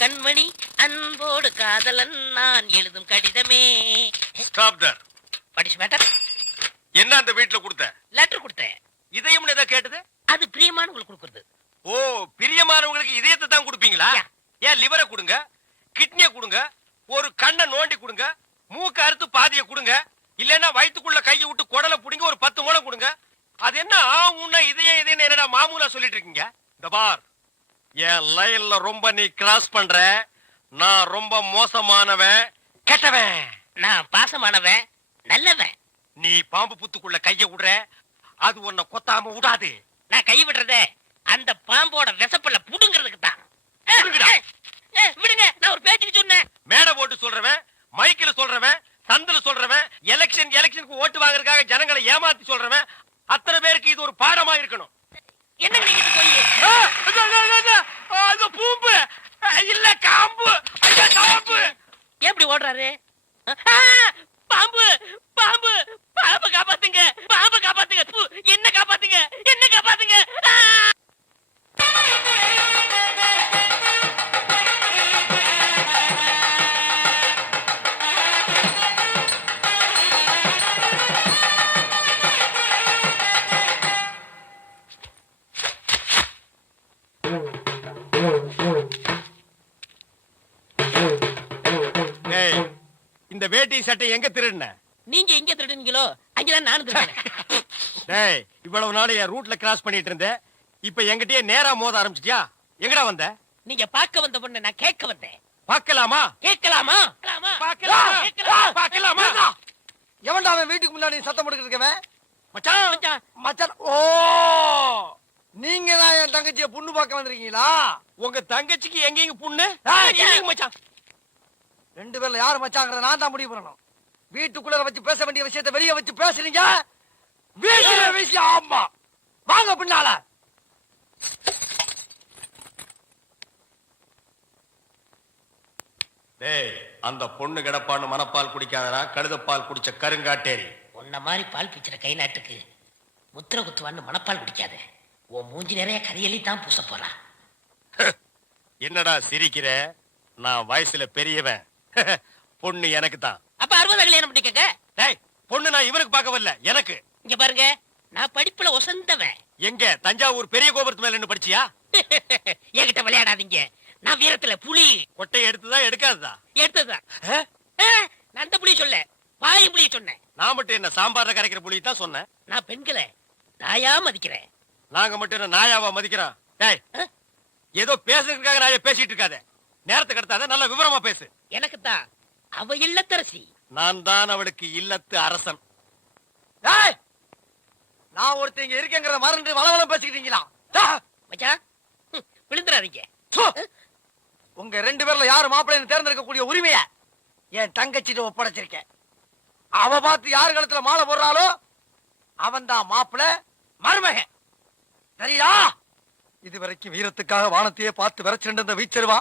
கண்மணி அன்போடு காதலன் நான் எழுதும் கடிதமே. Stop there. What is matter? என்ன அந்த வீட்ல கொடுத்த? லெட்டர் கொடுத்தேன். இதயம் ஏதோ கேட்டது? அது பிரியமானவங்களுக்கு கொடுக்குறது. ஓ, பிரியமானவங்களுக்கு இதயத்தை தான் கொடுப்பீங்களா? ஏன் லிவரை கொடுங்க, கிட்னியை கொடுங்க, ஒரு கண்ணை நோண்டி கொடுங்க, மூக்க அறுத்து பாதியை கொடுங்க, இல்லன்னா வயித்துக்குள்ள கையை விட்டு குடலை புடிங்க ஒரு 10 முழம் கொடுங்க. அது என்ன உன்ன இதயம் என்னடா மாமூலா சொல்லிட்டு இருக்கீங்க? இந்த பார், என் லைன்ல ரொம்ப நீ கிராஸ் பண்ற. நான் ரொம்ப மோசமானவன், கெட்டவன். நான் பாசமானவன், நல்லவன். நீ பாம்பு புத்துக்குள்ள கைய விடுற, அது உன்னை கொத்தாம விடாது. நான் கை விடுறதே அந்த பாம்போட விசப்பல்ல புடுங்கிறதுக்கு தான். விடுங்க, நான் ஒரு பேச்சுக்கு சொன்னேன். மேடை போட்டு சொல்றவன், மைக்கில் சொல்றவன், சந்தில சொல்றவன், எலெக்ஷனுக்கு ஓட்டு வாங்குறதுக்காக ஜனங்களை ஏமாத்தி சொல்றவன், அத்தனை பேருக்கு இது ஒரு பாடமா இருக்கணும். என்ன நீங்க போய் பூம்பு இல்ல காம்பு, காம்பு எப்படி ஓடுறாரு? பாம்பு பாம்பு பாம்பு காப்பாத்துங்க, பாம்பு காப்பாத்துங்க, என்ன காப்பாத்துங்க, என்ன காப்பாத்துங்க. இந்த வேட்டி சட்டை எங்க திருடுன? நீங்க எங்க திருடுனீங்களோ அங்கதான் நானும் திருடுனேன். டேய், இவ்வளவு நாள் என் ரூட்ல கிராஸ் பண்ணிட்டு இருந்தேன், இப்ப என்கிட்டயே நேரா மோத ஆரம்பிச்சிட்டியா? எங்கடா வந்த? நீங்க பார்க்க வந்த பொண்ணு நான் கேட்க வந்தேன். பார்க்கலாமா? கேட்கலாமா? பார்க்கலாமா? எவன்டா அவன் வீட்டுக்கு முன்னாடி சத்தம் போட்டுக்கிட்டு இருக்கவன்? மச்சான், மச்சான், மச்சான். ஓ, நீங்க தான் என் தங்கச்சிய பொண்ணு பார்க்க வந்திருக்கீங்களா? உங்க தங்கச்சிக்கு எங்கெங்க புண்ணு? மச்சான், 2 பேர்ல யாரு மச்சாங்கிறத நான் தான் முடிவு பண்ணணும். வீட்டுக்குள்ள வச்சு பேச வேண்டிய விஷயத்தை வெளியே வச்சு பேசுறீங்க. வீட்டுல விஷயம். ஆமா, வாங்க பின்னால. டேய், அந்த பொண்ணு கிடப்பான்னு மனப்பால் குடிக்காதடா, கழுதப்பால் குடிச்ச கருங்காட்டேரி. உன்ன மாதிரி பால் பிச்சுற கை நாட்டுக்கு முத்திர குத்துவான்னு மனப்பால் குடிக்காத. உன் மூஞ்சி நிறைய கரியலி தான் பூச போறா. என்னடா சிரிக்கிற? நான் வயசுல பெரியவன். பொண்ணு எனக்கு தான். அப்ப 60 கல்யாணம் பண்ணி கேட்க? டேய், பொண்ணு நான் இவனுக்கு பார்க்க வரல, எனக்கு. இங்க பாருங்க, நான் படிப்புல ஒசந்தவன். எங்க தஞ்சாவூர் பெரிய கோபுரத்து மேல என்ன படிச்சியா? என்கிட்ட விளையாடாதீங்க. நான் வீரத்துல புலி. கொட்டையை எடுத்துதான் எடுக்காததா? எடுத்ததுதான். நான் அந்த புலி சொல்ல, பாய் புலி சொன்னேன். நான் மட்டும் என்ன சாம்பார்ல கரைக்கிற புலி தான் சொன்னேன். நான் பெண்களை தாயா மதிக்கிறேன். நாங்க மட்டும் என்ன நாயாவா மதிக்கிறோம்? டேய், ஏதோ பேசுறதுக்காக நாய பேசிட்டு இருக்காத. நேரத்தை கடத்தாத, நல்ல விவரமா பேசு. எனக்கு தான் அவ இல்லத்தரசி. நான் தான் அவளுக்கு இல்லத்து அரசன். டேய், நான் ஒருத்தங்க இருக்கேங்கிறத மறந்து வளவளம் பேசிக்கிட்டீங்களா? மச்சான், விழுந்துறாதீங்க. உங்க 2 பேர்ல யாரு மாப்பிள்ளைன்னு தேர்ந்தெடுக்கக்கூடிய உரிமைய என் தங்கச்சிட்டு ஒப்படைச்சிருக்கேன். அவ பார்த்து யாரு கழுத்துல மாலை போடுறாளோ அவன் தான் மாப்பிள்ள, மருமகன். சரியா? இதுவரைக்கும் வீரத்துக்காக வானத்தையே பார்த்து விரைச்சிருந்த வீச்சருவா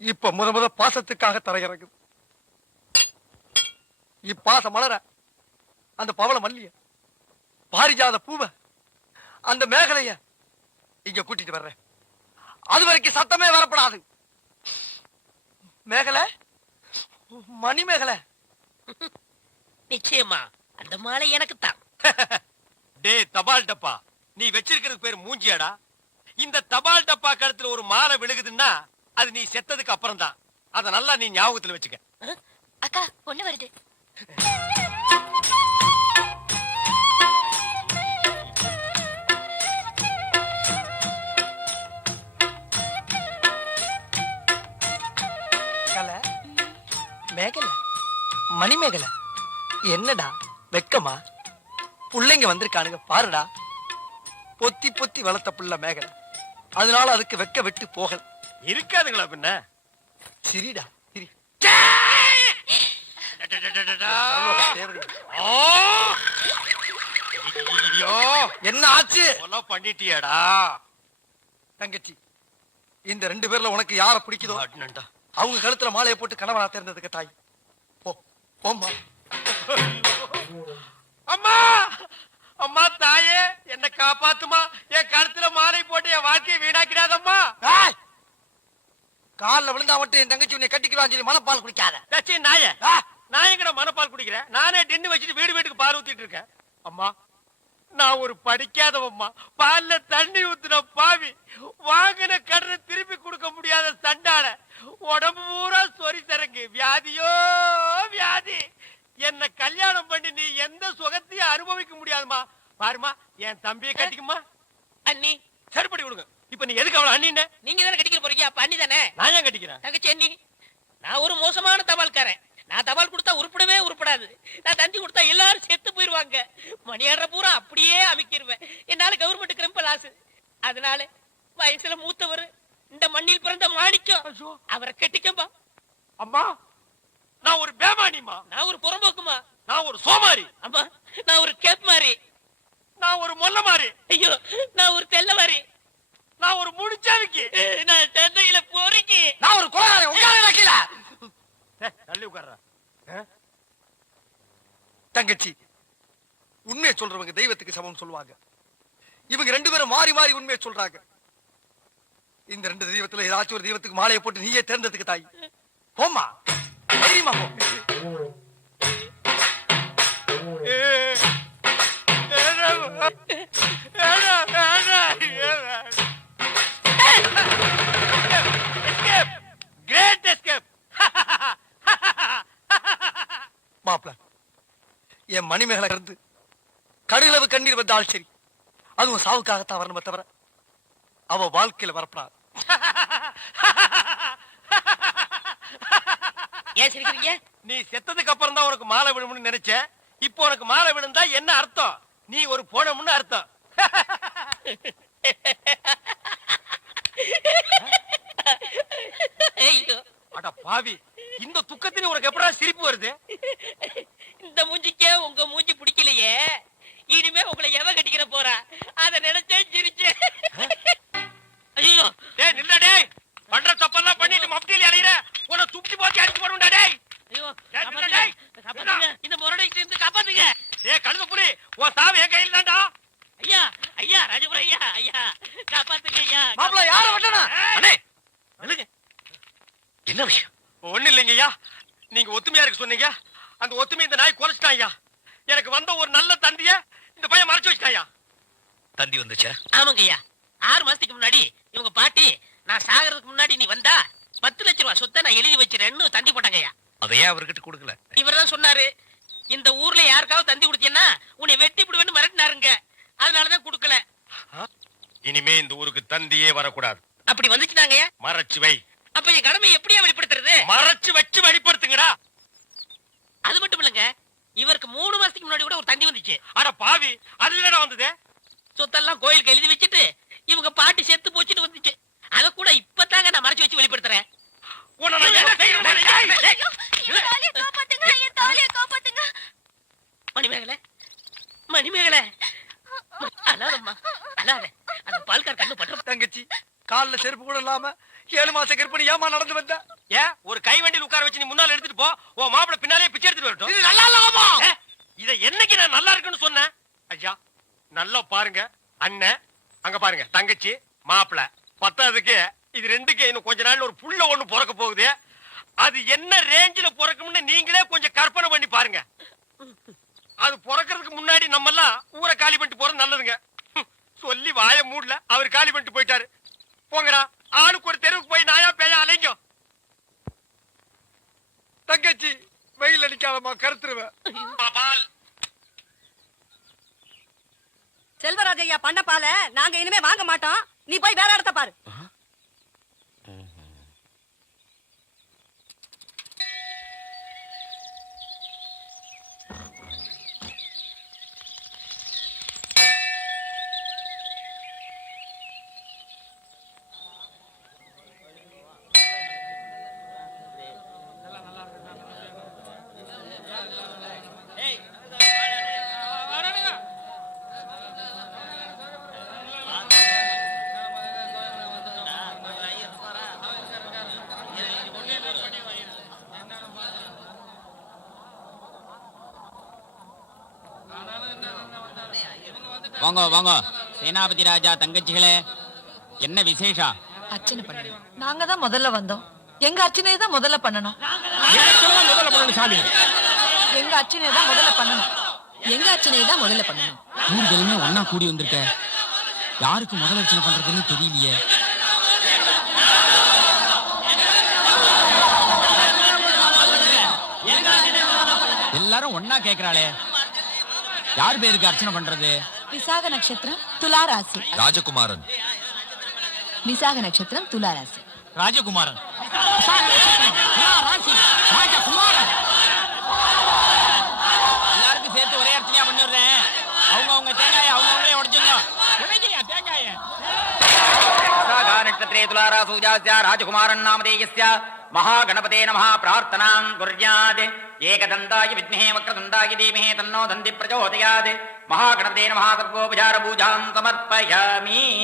இப்ப முத பாசத்துக்காக தரையிறங்குது. இப்பாசம் மலர அந்த பவள மல்லிய, பாரிஜாத பூவ, அந்த மேகலைய இங்க கூட்டிட்டு வர்றேன். அது வரைக்கும் சத்தமே வரப்படாது. மேகலை, மணி மேகலை. நிச்சயமா அந்த மாலை எனக்கு தான். டே தபால் டப்பா, நீ வச்சிருக்கிறது பேர் மூஞ்சியாடா? இந்த தபால் டப்பா கழுத்துல ஒரு மாலை விழுகுதுன்னா அது நீ செத்ததுக்கு அப்புறம் தான். அத நல்லா நீ ஞாபகத்துல வச்சுக்க. அக்கா, பொண்ணு வருது. மேகலை, மணி மேகலை, என்னடா வெக்கமா? புள்ளைங்க வந்திருக்கானுங்க பாருடா. பொத்தி பொத்தி வளர்த்த புள்ள மேகலை, அதனால அதுக்கு வெக்க விட்டு போகல. இருக்காதுங்களா பின்ன? சிரிடா சிரி. என்ன ஆச்சு? பண்ணிட்டியாடா தங்கச்சி? இந்த 2 பேர்ல உனக்கு யார பிடிக்குதோ அவங்க கழுத்துல மாலையை போட்டு கணவனா தேர்ந்ததுக்கு தாய். போ போம்மா. அம்மா, அம்மா தாயே, என்ன காப்பாத்துமா. என் கழுத்துல மாலை போட்டு என் வாழ்க்கையை வீணாக்கிடாதம்மா. கால்ல விழுந்தா மட்டும் என் தங்கச்சி உன்னை கட்டிக்கிறான்னு சொல்லி மனப்பால் குடிக்காத. டச்சே நாய ஆ, நான் எங்கட மனப்பால் குடிக்கிறேன்? நானே டின்னு வச்சுட்டு வீடு வீட்டுக்கு பால் ஊத்திட்டு இருக்கேன். அம்மா, நான் ஒரு படிக்காதவம்மா, பால்ல தண்ணி ஊத்துன பாவி, வாங்கின கடனை திருப்பி கொடுக்க முடியாத சண்டால, உடம்பு பூரா சொறி சரங்கு, வியாதியோ வியாதி. என்ன கல்யாணம் பண்ணி நீ எந்த சுகத்தையும் அனுபவிக்க முடியாதுமா. பாருமா, என் தம்பியை கட்டிக்குமா. அண்ணி சரிப்படி கொடுங்க. இப்ப நீ எதுக்கு அவளை அண்ணின்னு? நீங்க தானே கட்டிக்கிற போறீங்க, அப்ப அண்ணி தானே. நான் ஏன் கட்டிக்கிறேன்? தங்கச்சி அண்ணி, நான் ஒரு மோசமான தபால்காரன். நான் தபால் கொடுத்தா உருப்படவே உருப்படாது. நான் தந்தி கொடுத்தா எல்லாரும் செத்து போயிருவாங்க. மணியாடுற பூரா அப்படியே அமைக்கிருவேன். என்னால கவர்மெண்ட் கிரம்ப லாஸ். அதனால வயசுல மூத்தவர், இந்த மண்ணில் பிறந்த மாணிக்கம், அவரை கட்டிக்கம்பா. அம்மா, நான் ஒரு பேமானிமா, நான் ஒரு புறம்போக்குமா, நான் ஒரு சோமாரி, அம்மா நான் ஒரு கேப் மாதிரி, நான் ஒரு மொல்ல மாறி, ஐயோ நான் ஒரு தெல்ல மாதிரி, நான் ஒரு முடிச்சாவிக்கு, நான் தந்தையில போறீங்க, நான் ஒரு கொலைகாரன். உட்கார கீழே. தள்ளி உட்கார்ற. தங்கச்சி, உண்மையை சொல்றவங்க தெய்வத்துக்கு சமம் சொல்லுவாங்க. இவங்க ரெண்டு பேரும் மாறி மாறி உண்மையை சொல்றாங்க. இந்த ரெண்டு தெய்வத்துல ஏதாச்சும் ஒரு தெய்வத்துக்கு மாலையை போட்டு நீயே தேர்ந்ததுக்கு தாய். போம்மா, தைரியமா போ. Great escape. மாப்பிள, என் மணிமேகலை இருந்து கடுகளவு கண்ணீர் வந்தால் சரி, அதுவும் சாவுக்காகத்தான் வரணுமே தவிர அவ வாழ்க்கையில வரப்படாது. ஏன் சிரிக்கிறீங்க? நீ செத்ததுக்கு அப்புறம் தான் உனக்கு மாலை விழும்னு நினைச்சேன். இப்போ உனக்கு மாலை விழுந்தா என்ன அர்த்தம்? நீ ஒரு போனமுன்னு அர்த்தம். ஐயோ, அட பாவி, இந்த துக்கத்திலே உனக்கு எப்படா சிரிப்பு வருது? இந்த மூஞ்சிக்கே உங்க மூஞ்சி பிடிக்கலையே, இனிமே உங்களை எவ கட்டிக்கிற போறா, அத நினைச்சே சிரிச்சேன். ஐயோ, டேய் நில்ல டேய், பண்ற தப்பெல்லாம் பண்ணிட்டு மப்டியில அலையற, உன்னை துப்பி போட்டு அடிச்சு போடுடா டேய். ஐயோ, டேய், காப்பாத்துங்க, டேய். காப்பாத்துங்க, இந்த முரடைக்கு இருந்து காப்பாத்துங்க. டேய் கழுத புலி, உன் சாவு என் கையில தான்டா. ஐயா ஐயா, ராஜபுரம் ஐயா, ஐயா காப்பாத்துங்க ஐயா. மாப்பிள, யார வெட்டனா? அண்ணே நில்லுங்க. என்ன விஷயம்? ஒண்ணு இல்லைங்க ஐயா, நீங்க ஒத்துமையா இருக்க சொன்னீங்க. அந்த ஒத்துமை இந்த நாய் குறைச்சிட்டான் ஐயா. எனக்கு வந்த ஒரு நல்ல தந்திய இந்த பையன் மறைச்சு வச்சிட்டான் ஐயா. தந்தி வந்துச்சா? ஆமாங்க ஐயா, 6 மாசத்துக்கு முன்னாடி இவங்க பாட்டி, நான் சாகிறதுக்கு முன்னாடி நீ வந்தா 10 லட்சம் ரூபாய் சொத்தை நான் எழுதி வச்சிருன்னு தந்தி போட்டாங்க ஐயா. அதையே அவர்கிட்ட கொடுக்கல. இவர்தான் சொன்னாரு, இந்த ஊர்ல யாருக்காவது தந்தி கொடுத்தீங்கன்னா உன்னை வெட்டி விடுவேன்னு மிரட்டினாருங்க. அதனாலதான் கொடுக்கல. இனிமே இந்த ஊருக்கு தந்தியே வரக்கூடாது. அப்படி வந்துச்சுனாங்க ஐயா, மறைச்சு வை. அப்ப என் கடமையை எப்படியா வெளிப்படுத்துறது? மறைச்சு வச்சு வெளிப்படுத்துங்கடா. அது மட்டும் இல்லங்க, இவருக்கு 3 மாசத்துக்கு முன்னாடி கூட ஒரு தந்தி வந்துச்சு. அட பாவி, அது என்னடா வந்தது? சொத்தெல்லாம் கோயிலுக்கு எழுதி வச்சுட்டு இவங்க பாட்டி செத்து போச்சுட்டு வந்துச்சு. அத கூட இப்பதாங்க நான் மறைச்சு வச்சு வெளிப்படுத்துறேன். உன்னை நான் என்ன செய்யணும்? மணிமேகலை, மணிமேகலை, அழாதம்மா அழாத. அந்த பால்கார் கண்ணு பற்ற. தங்கச்சி, கால்ல செருப்பு கூட இல்லாம 7 மாச கற்பனை ஏமா நடந்து வந்த? ஏன் ஒரு கை வண்டியில் உட்கார வச்சு நீ முன்னால எடுத்துட்டு போ, உன் மாப்பிள பின்னாலே பிச்சை எடுத்துட்டு வரட்டும். இது நல்லா இல்லாமா? இத என்னைக்கு நான் நல்லா இருக்குன்னு சொன்னேன்? ஐயா நல்லா பாருங்க, அண்ணன் அங்க பாருங்க, தங்கச்சி மாப்பிள, பத்தாவதுக்கு இது ரெண்டுக்கு இன்னும் கொஞ்ச நாள்ல ஒரு புள்ள ஒண்ணு பிறக்க போகுது. அது என்ன ரேஞ்சில பிறக்கும்னு நீங்களே கொஞ்சம் கற்பனை பண்ணி பாருங்க. அது பிறக்கிறதுக்கு முன்னாடி நம்ம எல்லாம் ஊரை காலி பண்ணிட்டு போறது நல்லதுங்க. சொல்லி வாய மூடல, அவர் காலி பண்ணிட்டு போயிட்டாரு. போங்கடா, ஆளுக்கு ஒரு தெருவுக்கு போய் நாயா பேயா அலைங்க. தங்கச்சி, வெயில் அடிக்காதமா, கருத்துருவேன். செல்வராஜையா பண்ண பால நாங்க இனிமே வாங்க மாட்டோம். நீ போய் வேற இடத்த பாரு. வாங்க வாங்க, சேனாபதி ராஜா தங்கச்சிகளே, என்ன விசேஷம்? அர்ச்சனை பண்ணணும். நாங்க தான் முதல்ல வந்தோம். எங்க அர்ச்சனையை தான் முதல்ல பண்ணணும். முதல்ல பண்ணணும் சாமி. எங்க அர்ச்சனையை தான் முதல்ல பண்ணணும். எங்க அர்ச்சனையை தான் முதல்ல பண்ணணும். ஊர்களுமே ஒன்னா கூடி வந்திருக்க, யாருக்கு முதல் அர்ச்சனை பண்றதுன்னு தெரியலையே. எல்லாரும் ஒன்னா கேக்குறாளே, யார் பேருக்கு அர்ச்சனை பண்றது? விசாக நட்சத்திரம் துலா ராசி. ராஜகுமாரன். விசாக நட்சத்திரம் துலா ராசி. ராஜகுமாரன். ராஜகுமாரன். எல்லாருக்கும் சேர்த்து ஒரே அர்ச்சனையா பண்ணிடுறேன். அவங்க தேங்காய அவங்களே உடைச்சுங்க. தேங்காய नक्षत्रे तुलारासूजास्या राजकुमारन् नामधेयस्य महागणपते नमः प्रार्थनां कुर्यात् एकदन्ताय विद्महे वक्रतुण्डाय धीमहि तन्नो दन्ति प्रचोदयात् महागणपते नमः सर्वोपचारपूजां समर्पयामि।